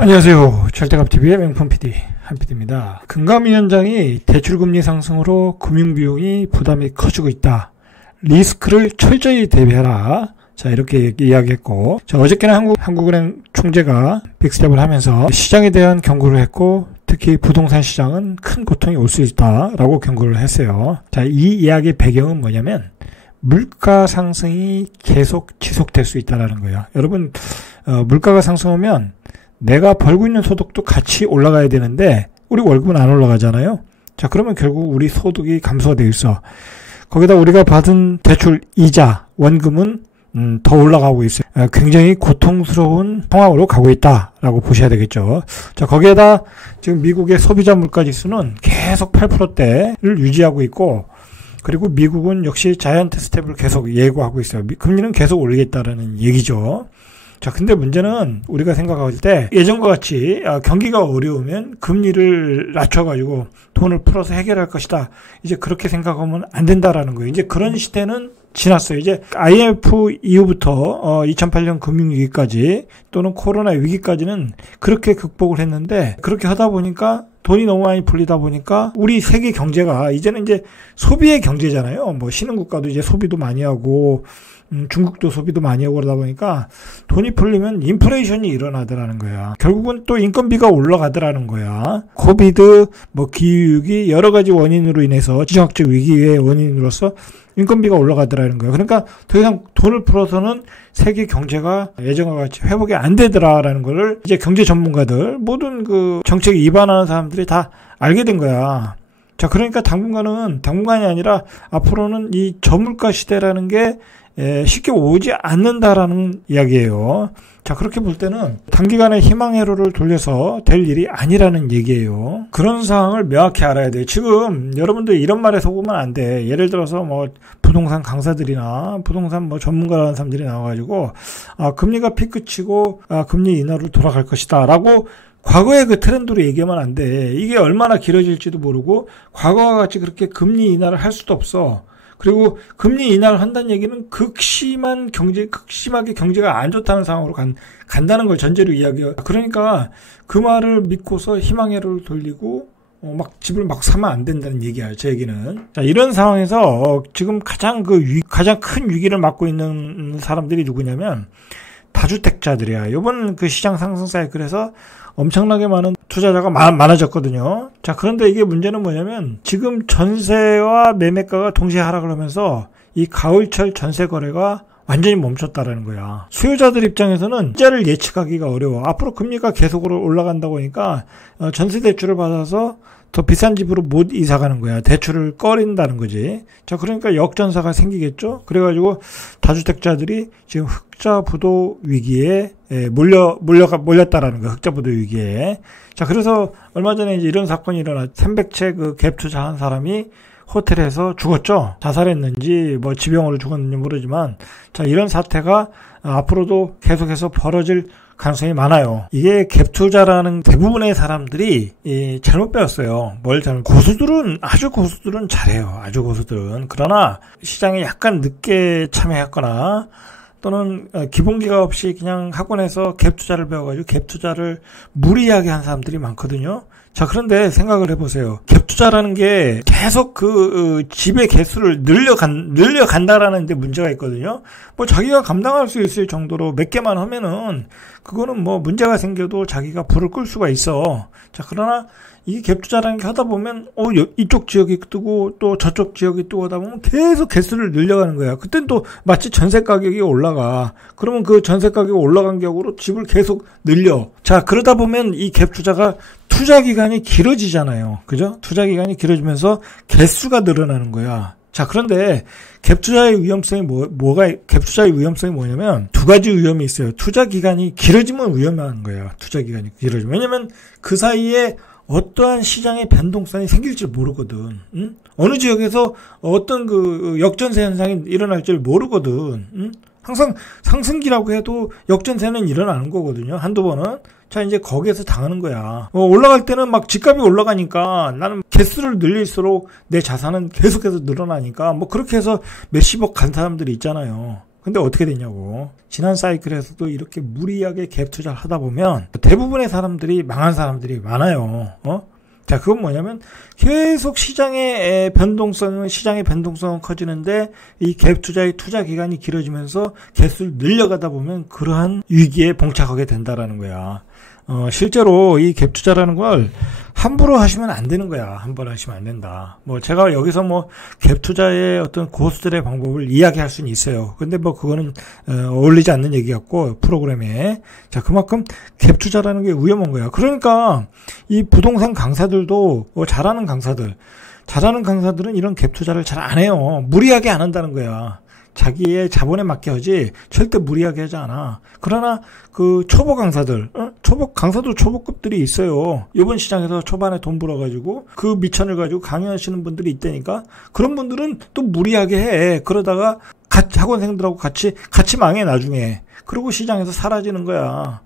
안녕하세요. 절대값TV의 명품 PD 한PD입니다. 금감위원장이 대출금리 상승으로 금융비용이 부담이 커지고 있다. 리스크를 철저히 대비해라. 자, 이렇게 이야기했고, 자, 어저께는 한국은행 총재가 빅스텝을 하면서 시장에 대한 경고를 했고, 특히 부동산 시장은 큰 고통이 올 수 있다라고 경고를 했어요. 자, 이 이야기의 배경은 뭐냐면 물가 상승이 계속 지속될 수 있다라는 거예요. 여러분, 물가가 상승하면 내가 벌고 있는 소득도 같이 올라가야 되는데 우리 월급은 안 올라가잖아요. 자, 그러면 결국 우리 소득이 감소가 되어 있어. 거기다 우리가 받은 대출 이자, 원금은 더 올라가고 있어요. 굉장히 고통스러운 상황으로 가고 있다라고 보셔야 되겠죠. 자, 거기에다 지금 미국의 소비자 물가 지수는 계속 8%대를 유지하고 있고, 그리고 미국은 역시 자이언트 스텝을 계속 예고하고 있어요. 금리는 계속 올리겠다라는 얘기죠. 자, 근데 문제는 우리가 생각할 때 예전과 같이 경기가 어려우면 금리를 낮춰가지고 돈을 풀어서 해결할 것이다. 이제 그렇게 생각하면 안 된다라는 거예요. 이제 그런 시대는 지났어요. 이제 IMF 이후부터 2008년 금융위기까지 또는 코로나 위기까지는 그렇게 극복을 했는데, 그렇게 하다 보니까 돈이 너무 많이 풀리다 보니까 우리 세계 경제가 이제는 이제 소비의 경제잖아요. 뭐 신흥국가도 이제 소비도 많이 하고 중국도 소비도 많이 하고 그러다 보니까 돈이 풀리면 인플레이션이 일어나더라는 거야. 결국은 또 인건비가 올라가더라는 거야. 코비드, 기후위기 여러 가지 원인으로 인해서 지정학적 위기의 원인으로서 인건비가 올라가더라는 거야. 그러니까 더 이상 돈을 풀어서는 세계 경제가 예전과 같이 회복이 안 되더라라는 거를 이제 경제 전문가들, 모든 그 정책에 입안하는 사람들이 다 알게 된 거야. 자, 그러니까 당분간이 아니라 앞으로는 이 저물가 시대라는 게 쉽게 오지 않는다라는 이야기예요. 자, 그렇게 볼 때는 단기간에 희망 회로를 돌려서 될 일이 아니라는 얘기예요. 그런 상황을 명확히 알아야 돼요. 지금 여러분들 이런 말에 속으면 안 돼. 예를 들어서 부동산 강사들이나 부동산 전문가라는 사람들이 나와가지고 금리가 피크치고 금리 인하로 돌아갈 것이다 라고 과거의 그 트렌드로 얘기하면 안 돼. 이게 얼마나 길어질지도 모르고 과거와 같이 그렇게 금리 인하를 할 수도 없어. 그리고 금리 인하를 한다는 얘기는 극심하게 경제가 안 좋다는 상황으로 간다는 걸 전제로 이야기해요. 그러니까 그 말을 믿고서 희망회로를 돌리고 집을 사면 안 된다는 얘기야, 제 얘기는. 자, 이런 상황에서 지금 가장 큰 위기를 맞고 있는 사람들이 누구냐면 다주택자들이야. 이번 그 시장 상승 사이클에서 엄청나게 많은 투자자가 많아졌거든요. 자, 그런데 이게 문제는 뭐냐면 지금 전세와 매매가가 동시에 하락을 하면서 이 가을철 전세 거래가 완전히 멈췄다라는 거야. 수요자들 입장에서는 이자를 예측하기가 어려워. 앞으로 금리가 계속으로 올라간다고 하니까 전세 대출을 받아서 더 비싼 집으로 못 이사 가는 거야. 대출을 꺼린다는 거지. 자, 그러니까 역전사가 생기겠죠. 그래가지고 다주택자들이 지금 흑자부도 위기에 몰렸다라는 거야. 흑자부도 위기에. 자, 그래서 얼마 전에 이제 이런 사건이 일어났. 300채 갭 투자한 사람이 호텔에서 죽었죠. 자살했는지 지병으로 죽었는지 모르지만, 자, 이런 사태가 앞으로도 계속해서 벌어질 가능성이 많아요. 이게 갭 투자라는 대부분의 사람들이 잘못 배웠어요. 아주 고수들은 잘해요. 아주 고수들은. 그러나 시장에 약간 늦게 참여했거나 또는 기본기가 없이 그냥 학원에서 갭 투자를 배워가지고 갭 투자를 무리하게 한 사람들이 많거든요. 자, 그런데 생각을 해보세요. 갭 투자라는 게 계속 집의 개수를 늘려간다라는 데 문제가 있거든요. 자기가 감당할 수 있을 정도로 몇 개만 하면은 그거는 문제가 생겨도 자기가 불을 끌 수가 있어. 자, 그러나 이게 갭 투자라는 게 하다 보면 이쪽 지역이 뜨고 또 저쪽 지역이 뜨고 하다 보면 계속 개수를 늘려가는 거야. 그땐 또 마치 전세 가격이 올라가. 그러면 그 전세 가격이 올라간 격으로 집을 계속 늘려. 자, 그러다 보면 이 갭 투자가 투자 기간이 길어지잖아요. 그죠? 투자 기간이 길어지면서 개수가 늘어나는 거야. 자, 그런데 갭 투자의 위험성이 갭 투자의 위험성이 뭐냐면 두 가지 위험이 있어요. 투자 기간이 길어지면 위험한 거예요. 투자 기간이 길어지면. 왜냐면 그 사이에 어떠한 시장의 변동성이 생길지 모르거든. 응? 어느 지역에서 어떤 역전세 현상이 일어날지 모르거든. 항상 상승기라고 해도 역전세는 일어나는 거거든요. 한두 번은. 자, 이제 거기에서 당하는 거야. 올라갈 때는 집값이 올라가니까 나는 개수를 늘릴수록 내 자산은 계속해서 늘어나니까 그렇게 해서 몇십억 간 사람들이 있잖아요. 근데 어떻게 되냐고. 지난 사이클에서도 이렇게 무리하게 갭 투자를 하다 보면 대부분의 사람들이 망한 사람들이 많아요. 자, 그건 뭐냐면 계속 시장의 변동성은 커지는데 이 갭 투자의 투자 기간이 길어지면서 개수를 늘려가다 보면 그러한 위기에 봉착하게 된다라는 거야. 실제로 이 갭 투자라는 걸 함부로 하시면 안 되는 거야. 함부로 하시면 안 된다. 제가 여기서 갭 투자의 어떤 고수들의 방법을 이야기할 수는 있어요. 근데 그거는 어울리지 않는 얘기 같고, 프로그램에. 자, 그만큼 갭 투자라는 게 위험한 거야. 그러니까 이 부동산 강사들도 잘하는 강사들은 이런 갭 투자를 잘 안 해요. 무리하게 안 한다는 거야. 자기의 자본에 맞게 하지 절대 무리하게 하지 않아. 그러나 그 초보 강사들, 강사도 초보급들이 있어요. 이번 시장에서 초반에 돈 벌어가지고 그 미천을 가지고 강의하시는 분들이 있다니까. 그런 분들은 또 무리하게 해. 그러다가 학원생들하고 같이 망해 나중에. 그리고 시장에서 사라지는 거야.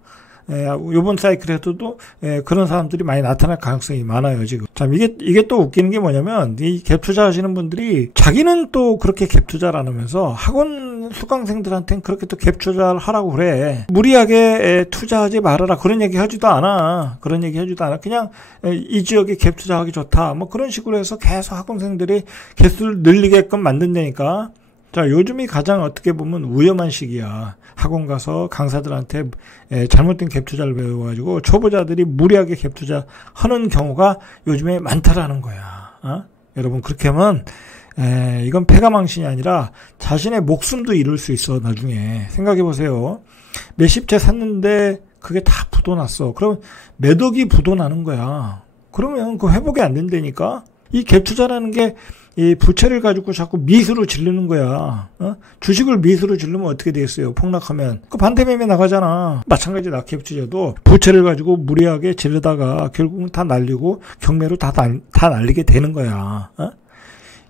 요번 사이클에도 그런 사람들이 많이 나타날 가능성이 많아요, 지금. 참, 이게 또 웃기는 게 뭐냐면, 이 갭 투자 하시는 분들이 자기는 또 그렇게 갭 투자를 안 하면서 학원 수강생들한테는 그렇게 또 갭 투자를 하라고 그래. 무리하게 투자하지 말아라. 그런 얘기 하지도 않아. 그냥 이 지역에 갭 투자하기 좋다. 그런 식으로 해서 계속 학원생들이 개수를 늘리게끔 만든다니까. 자, 요즘이 가장 어떻게 보면 위험한 시기야. 학원 가서 강사들한테 잘못된 갭 투자를 배워가지고 초보자들이 무리하게 갭 투자 하는 경우가 요즘에 많다라는 거야. 여러분, 그렇게 하면 이건 패가망신이 아니라 자신의 목숨도 잃을 수 있어. 나중에 생각해 보세요. 몇십 채 샀는데 그게 다 부도났어. 그럼 몇 억이 부도나는 거야. 그러면 그 회복이 안 된다니까. 이 갭 투자라는 게 이 부채를 가지고 자꾸 미수로 지르는 거야. 주식을 미수로 지르면 어떻게 되겠어요? 폭락하면 그 반대매매 나가잖아. 마찬가지다. 갭 투자도 부채를 가지고 무리하게 지르다가 결국은 다 날리고 경매로 다 날리게 되는 거야.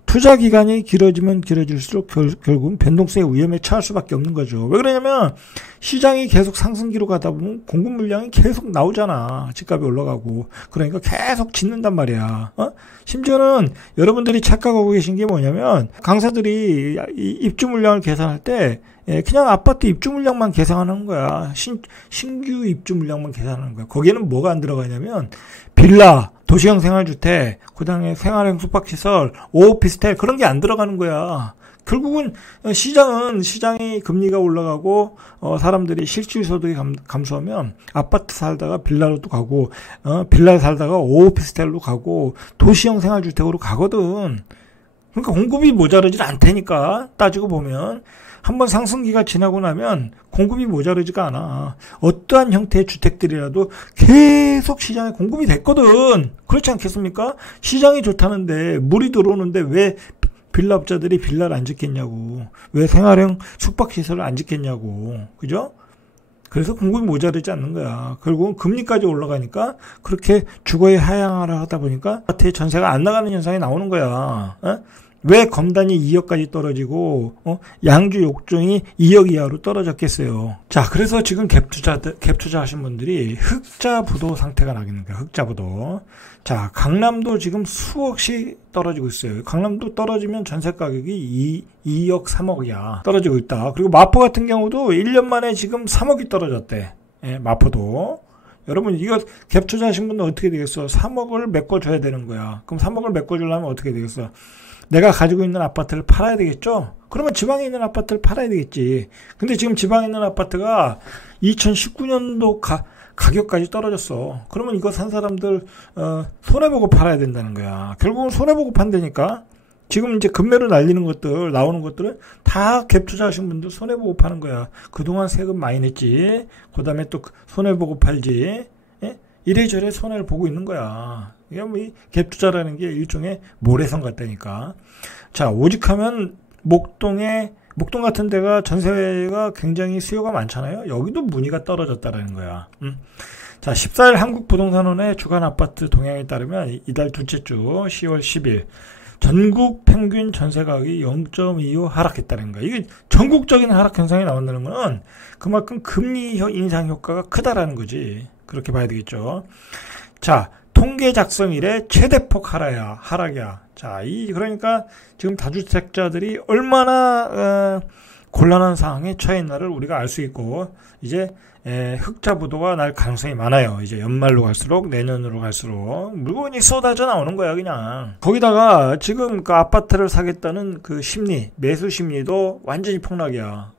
투자 기간이 길어지면 길어질수록 결국은 변동성의 위험에 처할 수밖에 없는 거죠. 왜 그러냐면 시장이 계속 상승기로 가다 보면 공급 물량이 계속 나오잖아. 집값이 올라가고. 그러니까 계속 짓는단 말이야. 심지어는 여러분들이 착각하고 계신 게 뭐냐면 강사들이 입주 물량을 계산할 때 그냥 아파트 입주 물량만 계산하는 거야. 신규 입주 물량만 계산하는 거야. 거기에는 뭐가 안 들어가냐면 빌라, 도시형 생활주택, 그다음에 생활형 숙박시설, 오피스텔 그런 게 안 들어가는 거야. 결국은 시장이 금리가 올라가고 사람들이 실질소득이 감소하면 아파트 살다가 빌라로도 가고 빌라 살다가 오피스텔로 가고 도시형 생활주택으로 가거든. 그러니까 공급이 모자르질 않다니까. 따지고 보면 한번 상승기가 지나고 나면 공급이 모자르지가 않아. 어떠한 형태의 주택들이라도 계속 시장에 공급이 됐거든. 그렇지 않겠습니까? 시장이 좋다는데 물이 들어오는데 왜 빌라업자들이 빌라를 안 짓겠냐고. 왜 생활형 숙박시설을 안 짓겠냐고. 그죠? 그래서 공급이 모자르지 않는 거야. 결국은 금리까지 올라가니까 그렇게 주거의 하향화를 하다 보니까 아파트의 전세가 안 나가는 현상이 나오는 거야. 왜 검단이 2억까지 떨어지고 양주 욕종이 2억 이하로 떨어졌겠어요. 자, 그래서 지금 갭 투자 하신 분들이 흑자부도 상태가 나겠는 거야. 흑자부도. 자, 강남도 지금 수억씩 떨어지고 있어요. 강남도 떨어지면 전세 가격이 2억 3억이야. 떨어지고 있다. 그리고 마포 같은 경우도 1년 만에 지금 3억이 떨어졌대. 마포도. 여러분, 이거 갭 투자하신 분은 어떻게 되겠어? 3억을 메꿔줘야 되는 거야. 그럼 3억을 메꿔주려면 어떻게 되겠어? 내가 가지고 있는 아파트를 팔아야 되겠죠? 그러면 지방에 있는 아파트를 팔아야 되겠지. 근데 지금 지방에 있는 아파트가 2019년도 가격까지 떨어졌어. 그러면 이거 산 사람들 손해보고 팔아야 된다는 거야. 결국은 손해보고 판다니까. 지금 이제 금매로 날리는 것들, 나오는 것들은 다 갭 투자하신 분들 손해보고 파는 거야. 그동안 세금 많이 냈지. 그 다음에 또 손해보고 팔지. 예? 이래저래 손해를 보고 있는 거야. 이게 이 갭 투자라는 게 일종의 모래성 같다니까. 자, 오직하면 목동 같은 데가 전세가 굉장히 수요가 많잖아요. 여기도 문의가 떨어졌다라는 거야. 자, 14일 한국부동산원의 주간 아파트 동향에 따르면 이달 둘째 주 10월 10일 전국 평균 전세 가격이 0.25 하락했다는 거야. 이게 전국적인 하락 현상이 나온다는 건 그만큼 금리 인상 효과가 크다라는 거지. 그렇게 봐야 되겠죠. 자, 통계 작성 이래 최대폭 하락이야. 자, 그러니까 지금 다주택자들이 얼마나 곤란한 상황에 처해 있나를 우리가 알 수 있고, 이제 흑자 부도가 날 가능성이 많아요. 이제 연말로 갈수록, 내년으로 갈수록 물건이 쏟아져 나오는 거야, 그냥. 거기다가 지금 그 아파트를 사겠다는 그 심리, 매수 심리도 완전히 폭락이야.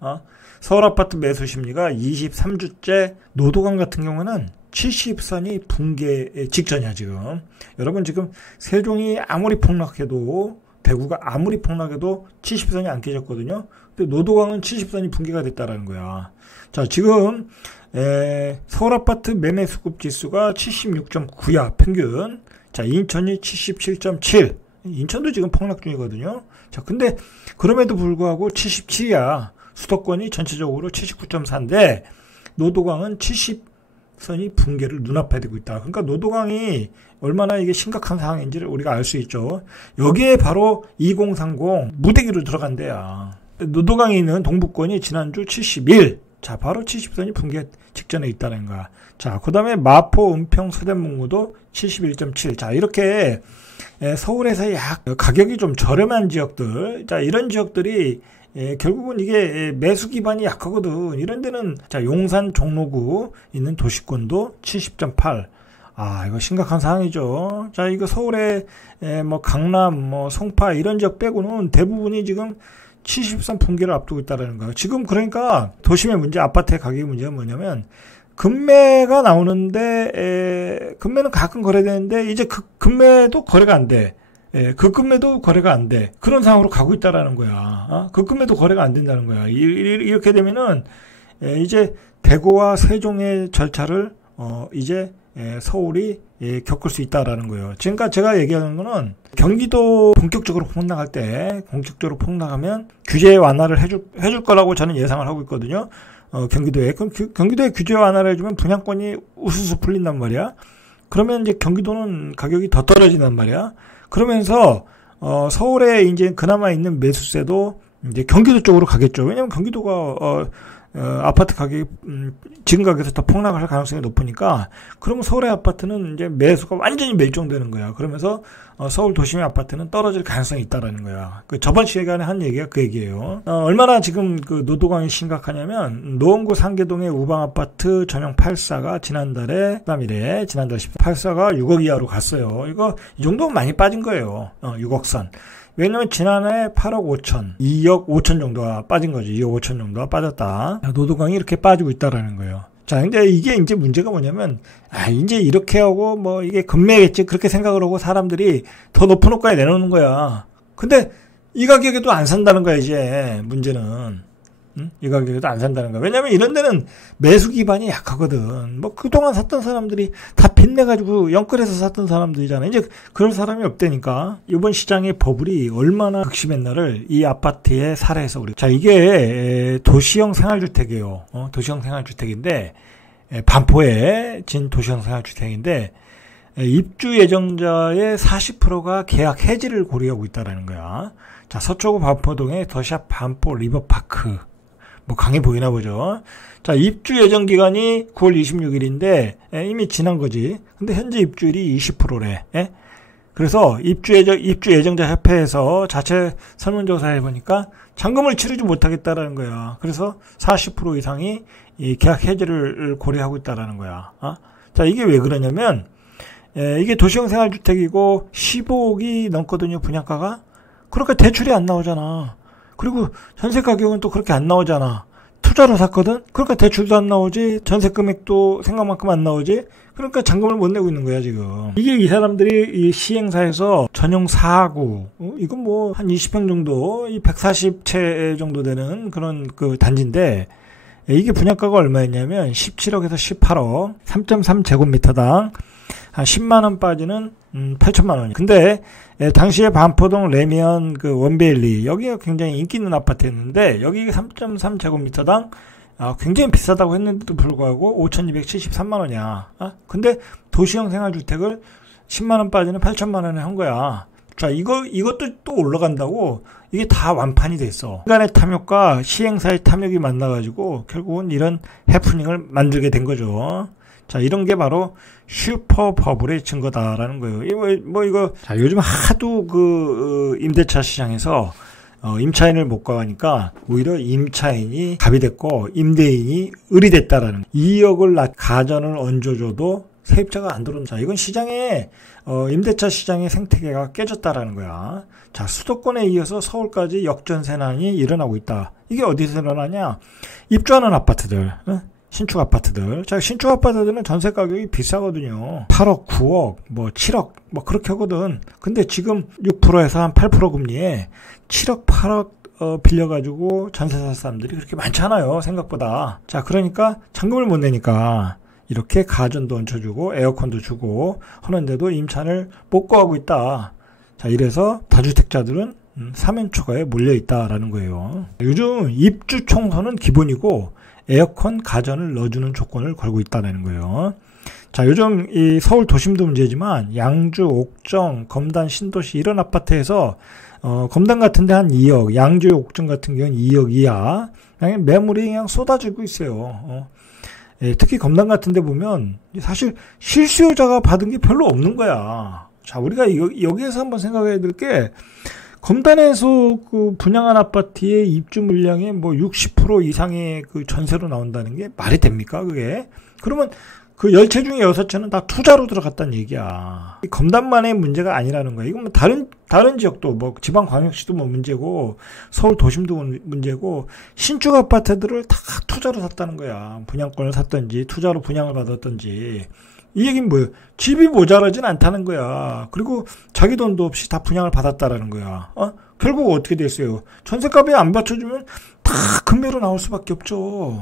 서울 아파트 매수 심리가 23주째, 노도강 같은 경우는 70선이 붕괴 직전이야, 지금. 여러분, 지금 세종이 아무리 폭락해도, 대구가 아무리 폭락해도 70선이 안 깨졌거든요. 근데 노도강은 70선이 붕괴가 됐다라는 거야. 자, 지금 서울 아파트 매매 수급 지수가 76.9야, 평균. 자, 인천이 77.7. 인천도 지금 폭락 중이거든요. 자, 근데 그럼에도 불구하고 77이야. 수도권이 전체적으로 79.4인데 노도강은 70선이 붕괴를 눈앞에 두고 있다. 그러니까 노도강이 얼마나 이게 심각한 상황인지를 우리가 알 수 있죠. 여기에 바로 2030 무대기로 들어간대야. 노도강에 있는 동북권이 지난주 71. 자, 바로 70선이 붕괴 직전에 있다는 거야. 자, 그 다음에 마포, 은평, 서대문구도 71.7. 자, 이렇게 서울에서 가격이 좀 저렴한 지역들, 자, 이런 지역들이 결국은 이게 매수 기반이 약하거든. 이런 데는, 자, 용산, 종로구 있는 도시권도 70.8. 이거 심각한 상황이죠. 자, 이거 서울에, 강남, 송파 이런 지역 빼고는 대부분이 지금 70선 붕괴를 앞두고 있다는 거예요. 지금 그러니까 도심의 문제, 아파트의 가격의 문제가 뭐냐면, 금매가 나오는데, 금매는 가끔 거래되는데, 이제 그 금매도 거래가 안 돼. 그 금매도 거래가 안 돼. 그런 상황으로 가고 있다라는 거야. 그 금매도 거래가 안 된다는 거야. 이렇게 되면은, 이제 대구와 세종의 절차를, 이제 서울이 겪을 수 있다라는 거예요. 지금까지 제가 얘기하는 거는 경기도 본격적으로 폭락하면 규제 완화를 해줄 거라고 저는 예상을 하고 있거든요. 경기도에. 그럼 경기도에 규제 완화를 해주면 분양권이 우수수 풀린단 말이야. 그러면 이제 경기도는 가격이 더 떨어진단 말이야. 그러면서 서울에 이제 그나마 있는 매수세도 이제 경기도 쪽으로 가겠죠. 왜냐면 경기도가 아파트 가격이 지금 가격에서 더 폭락할 가능성이 높으니까, 그러면 서울의 아파트는 이제 매수가 완전히 멸종되는 거야. 그러면서 서울 도심의 아파트는 떨어질 가능성이 있다라는 거야. 그 저번 시간에 한 얘기가 그 얘기예요. 얼마나 지금 그 노도강이 심각하냐면, 노원구 상계동의 우방 아파트 전용 8사가 지난달 8사가 6억 이하로 갔어요. 이거 이 정도면 많이 빠진 거예요. 6억 선. 왜냐면 지난해 8억 5천, 2억 5천 정도가 빠진 거죠. 2억 5천 정도가 빠졌다. 노도강이 이렇게 빠지고 있다라는 거예요. 자, 근데 이게 이제 문제가 뭐냐면, 이제 이렇게 하고 이게 금매겠지, 그렇게 생각을 하고 사람들이 더 높은 호가에 내놓는 거야. 근데 이 가격에도 안 산다는 거야, 이제 문제는. 이 가격에도 안 산다는 거야. 왜냐면 이런 데는 매수 기반이 약하거든. 그동안 샀던 사람들이 다 빚내가지고 영끌해서 샀던 사람들이잖아. 이제 그럴 사람이 없다니까. 이번 시장의 버블이 얼마나 극심했나를 이 아파트의 사례에서 자, 이게 도시형 생활주택이에요. 도시형 생활주택인데, 반포에 진 도시형 생활주택인데, 입주 예정자의 40%가 계약 해지를 고려하고 있다는 거야. 자, 서초구 반포동의 더샵 반포 리버파크. 강해 보이나 보죠. 자, 입주 예정 기간이 9월 26일인데, 이미 지난 거지. 근데 현재 입주율이 20%래. 그래서 입주 예정자 협회에서 자체 설문조사 해보니까 잔금을 치르지 못하겠다라는 거야. 그래서 40% 이상이 이 계약 해지를 고려하고 있다라는 거야. 자, 이게 왜 그러냐면, 이게 도시형 생활주택이고 15억이 넘거든요, 분양가가. 그러니까 대출이 안 나오잖아. 그리고 전세 가격은 또 그렇게 안 나오잖아. 투자로 샀거든? 그러니까 대출도 안 나오지, 전세 금액도 생각만큼 안 나오지. 그러니까 잔금을 못 내고 있는 거야, 지금. 이게 이 사람들이 이 시행사에서 전용 4구, 이건 한 20평 정도, 140채 정도 되는 그런 그 단지인데, 이게 분양가가 얼마였냐면 17억에서 18억, 3.3제곱미터당 한 10만원 빠지는 8천만원이. 근데 당시에 반포동 레미안 그 원베일리, 여기가 굉장히 인기 있는 아파트였는데, 여기 3.3제곱미터당 굉장히 비싸다고 했는데도 불구하고 5,273만원이야. 근데 도시형 생활주택을 10만원 빠지는 8천만원에 한 거야. 자, 이것도 또 올라간다고 이게 다 완판이 됐어. 인간의 탐욕과 시행사의 탐욕이 만나가지고 결국은 이런 해프닝을 만들게 된 거죠. 자, 이런 게 바로 슈퍼 버블의 증거다라는 거예요. 이거, 자, 요즘 하도 임대차 시장에서 임차인을 못 구하니까 오히려 임차인이 갑이 됐고 임대인이 을이 됐다라는 2억을 가전을 얹어줘도 세입자가 안 들어온다. 이건 시장에 임대차 시장의 생태계가 깨졌다라는 거야. 자, 수도권에 이어서 서울까지 역전세난이 일어나고 있다. 이게 어디서 일어나냐? 입주하는 아파트들, 신축 아파트들. 자, 신축 아파트들은 전세 가격이 비싸거든요. 8억, 9억, 뭐 7억, 뭐 그렇게 하거든. 근데 지금 6%에서 한 8% 금리에 7억, 8억 빌려가지고 전세 살 사람들이 그렇게 많잖아요. 생각보다. 자, 그러니까 잔금을 못 내니까 이렇게 가전도 얹혀주고 에어컨도 주고 하는데도 임차인을 못 구하고 있다. 자, 이래서 다주택자들은 사면초가에 몰려있다라는 거예요. 요즘 입주 청소는 기본이고 에어컨, 가전을 넣어주는 조건을 걸고 있다는 거예요. 자, 요즘 이 서울 도심도 문제지만 양주, 옥정, 검단, 신도시 이런 아파트에서 검단 같은 데 한 2억, 양주, 옥정 같은 경우는 2억 이하 그냥 매물이 그냥 쏟아지고 있어요. 특히 검단 같은 데 보면 사실 실수요자가 받은 게 별로 없는 거야. 자, 우리가 여기에서 한번 생각해야 될 게 검단에서 그 분양한 아파트의 입주 물량의 뭐 60% 이상의 그 전세로 나온다는 게 말이 됩니까, 그게? 그러면 그 10채 중에 6채는 다 투자로 들어갔다는 얘기야. 검단만의 문제가 아니라는 거야. 이건 뭐 다른 지역도 뭐 지방광역시도 뭐 문제고 서울 도심도 문제고 신축 아파트들을 다 투자로 샀다는 거야. 분양권을 샀든지 투자로 분양을 받았든지. 이 얘기는 뭐예요? 집이 모자라진 않다는 거야. 그리고 자기 돈도 없이 다 분양을 받았다라는 거야. 결국 어떻게 됐어요? 전세값이 안 받쳐주면 다 금매로 나올 수밖에 없죠.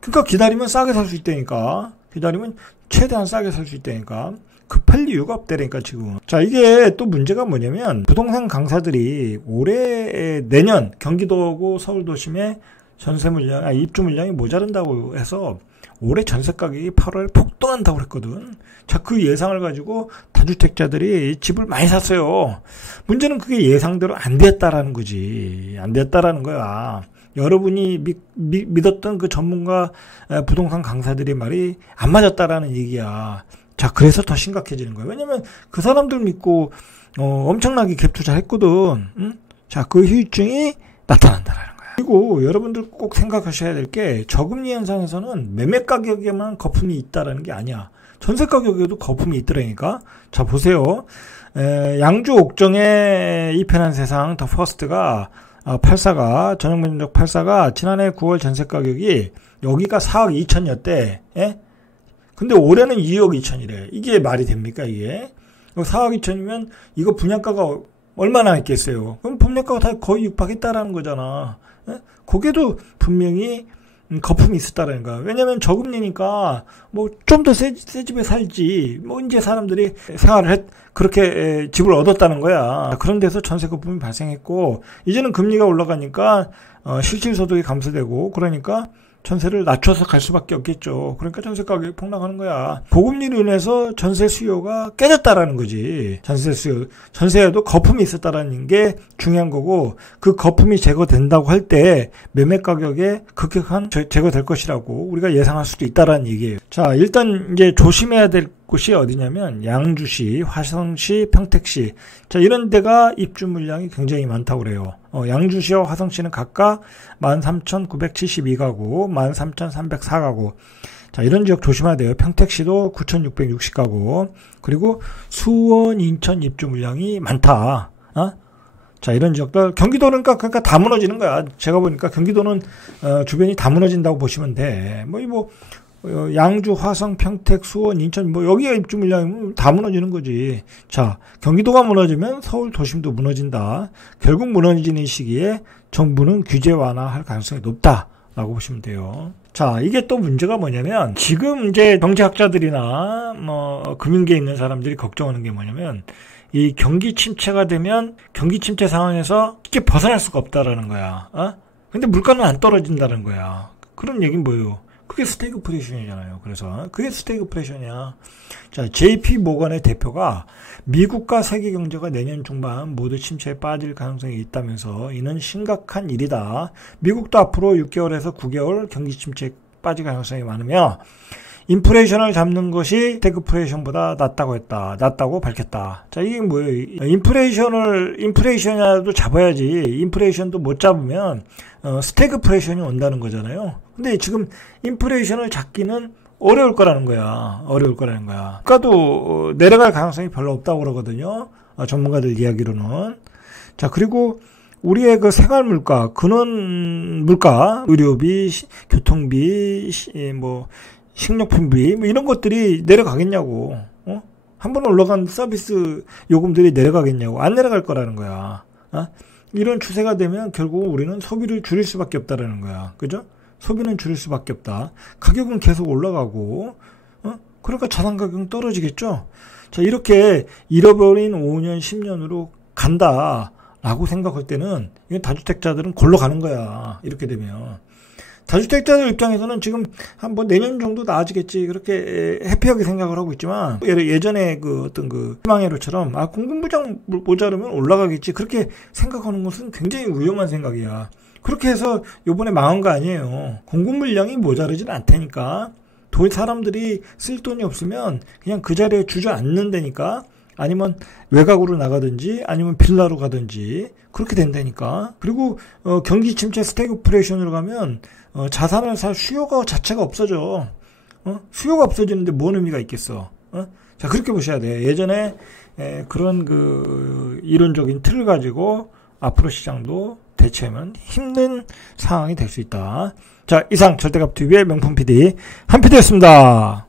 그러니까 기다리면 싸게 살 수 있다니까. 기다리면 최대한 싸게 살 수 있다니까. 급할 이유가 없다니까 지금. 자, 이게 또 문제가 뭐냐면 부동산 강사들이 올해 내년 경기도하고 서울 도심에 입주 물량이 모자란다고 해서 올해 전세 가격이 8월에 폭등한다고 그랬거든. 자, 그 예상을 가지고 다주택자들이 집을 많이 샀어요. 문제는 그게 예상대로 안 됐다라는 거지. 안 됐다라는 거야. 여러분이 믿었던 그 전문가 부동산 강사들의 말이 안 맞았다라는 얘기야. 자, 그래서 더 심각해지는 거야. 왜냐면 그 사람들 믿고 엄청나게 갭 투자했거든. 응? 자, 그 후유증이 나타난다라는 거야. 그리고 여러분들 꼭 생각하셔야 될 게 저금리 현상에서는 매매 가격에만 거품이 있다라는 게 아니야. 전세 가격에도 거품이 있더라니까. 자, 보세요. 양주 옥정의 이 편한 세상 더 퍼스트가 84가 전용면적 84가 지난해 9월 전세 가격이 여기가 4억 2천이었대. 예? 근데 올해는 2억 2천이래. 이게 말이 됩니까, 이게? 4억 2천이면 이거 분양가가 얼마나 있겠어요? 그럼 분양가가 다 거의 육박했다라는 거잖아. 예? 거기에도 분명히 거품이 있었다라는 거야. 왜냐면 저금리니까 뭐 좀 더 새 집에 살지. 뭐 이제 사람들이 생활을 그렇게 집을 얻었다는 거야. 그런 데서 전세 거품이 발생했고 이제는 금리가 올라가니까 실질 소득이 감소되고 그러니까 전세를 낮춰서 갈 수밖에 없겠죠. 그러니까 전세 가격이 폭락하는 거야. 고금리로 인해서 전세 수요가 깨졌다라는 거지. 전세에도 거품이 있었다라는 게 중요한 거고 그 거품이 제거된다고 할 때 매매 가격에 급격한 제거될 것이라고 우리가 예상할 수도 있다라는 얘기예요. 자, 일단 이제 조심해야 될 곳이 어디냐면 양주시, 화성시, 평택시. 자, 이런 데가 입주 물량이 굉장히 많다고 그래요. 양주시와 화성시는 각각 13,972가구, 13,304가구. 자, 이런 지역 조심해야 돼요. 평택시도 9,660가구. 그리고 수원, 인천 입주 물량이 많다. 자, 이런 지역들 경기도는 그러니까 다 무너지는 거야. 제가 보니까 경기도는 주변이 다 무너진다고 보시면 돼. 양주, 화성, 평택, 수원, 인천 여기가 입주 물량이면 다 무너지는 거지. 자, 경기도가 무너지면 서울 도심도 무너진다. 결국 무너지는 시기에 정부는 규제 완화할 가능성이 높다라고 보시면 돼요. 자, 이게 또 문제가 뭐냐면 지금 이제 경제학자들이나 금융계에 있는 사람들이 걱정하는 게 뭐냐면 이 경기 침체가 되면 경기 침체 상황에서 쉽게 벗어날 수가 없다라는 거야. 근데 물가는 안 떨어진다는 거야. 그런 얘기는 뭐예요? 그게 스태그플레이션이잖아요. 그래서 그게 스태그플레이션이야. 자, JP 모건의 대표가 미국과 세계 경제가 내년 중반 모두 침체에 빠질 가능성이 있다면서 이는 심각한 일이다. 미국도 앞으로 6개월에서 9개월 경기 침체에 빠질 가능성이 많으며 인플레이션을 잡는 것이 스태그플레이션보다 낫다고 밝혔다. 자, 이게 뭐예요? 인플레이션이라도 잡아야지. 인플레이션도 못 잡으면 스태그플레이션이 온다는 거잖아요. 근데 지금 인플레이션을 잡기는 어려울 거라는 거야. 물가도 내려갈 가능성이 별로 없다고 그러거든요. 전문가들 이야기로는. 자, 그리고 우리의 그 생활 물가, 근원 물가, 의료비, 교통비, 식료품비, 이런 것들이 내려가겠냐고. 한 번 올라간 서비스 요금들이 내려가겠냐고. 안 내려갈 거라는 거야. 이런 추세가 되면 결국 우리는 소비를 줄일 수밖에 없다라는 거야. 그죠? 소비는 줄일 수밖에 없다. 가격은 계속 올라가고, 그러니까 자산 가격은 떨어지겠죠? 자, 이렇게 잃어버린 5년, 10년으로 간다라고 생각할 때는, 이건 다주택자들은 골로 가는 거야. 이렇게 되면. 다주택자들 입장에서는 지금 한 내년 정도 나아지겠지. 그렇게 해피하게 생각을 하고 있지만, 예전에 희망회로처럼, 공급부장 모자르면 올라가겠지. 그렇게 생각하는 것은 굉장히 위험한 생각이야. 그렇게 해서 요번에 망한 거 아니에요. 공급 물량이 모자르진 않다니까. 사람들이 쓸 돈이 없으면 그냥 그 자리에 주저앉는다니까. 아니면 외곽으로 나가든지 아니면 빌라로 가든지 그렇게 된다니까. 그리고 경기 침체 스태그플레이션으로 가면 자산을 살 수요가 자체가 없어져. 수요가 없어지는데 뭔 의미가 있겠어. 자, 그렇게 보셔야 돼. 예전에 그런 이론적인 틀을 가지고 앞으로 시장도 대처하면 힘든 상황이 될 수 있다. 자, 이상 절대값TV의 명품 PD 한 PD였습니다.